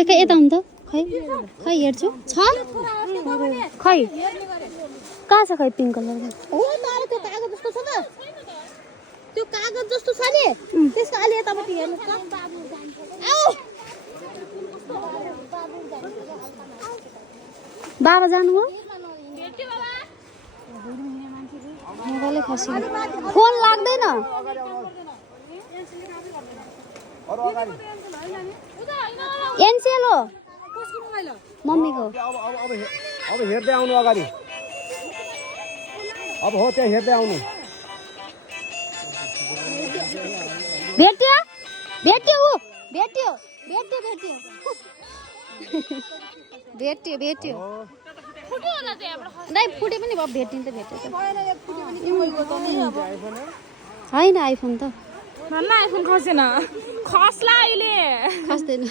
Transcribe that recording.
खै खै यता हुन् त खै खै हेर्छु छ खै कहाँ छ खै पिङ्क कलरको हो तर त्यो कागज जस्तो छ त त्यो कागज जस्तो छ नि त्यसको अलि यतापट्टि हेर्नुस् त आऊ बाबा जानु हो मोबाइलै खस्यो फोन लाग्दैन एनसेल हो मम्मीको अब हेर्दै आउनु अगाडि अब हो त्यहाँ हेर्दै आउनु भेट्यो भेट्यो ऊ भेट्यो भेट्यो भेट्यो भेट्यो भेट्यो नै फुटे पनि भयो भेटिन्छ भेट्यो त होइन आइफोन त आइफोन खसेन खस्ला अहिले खस्दैन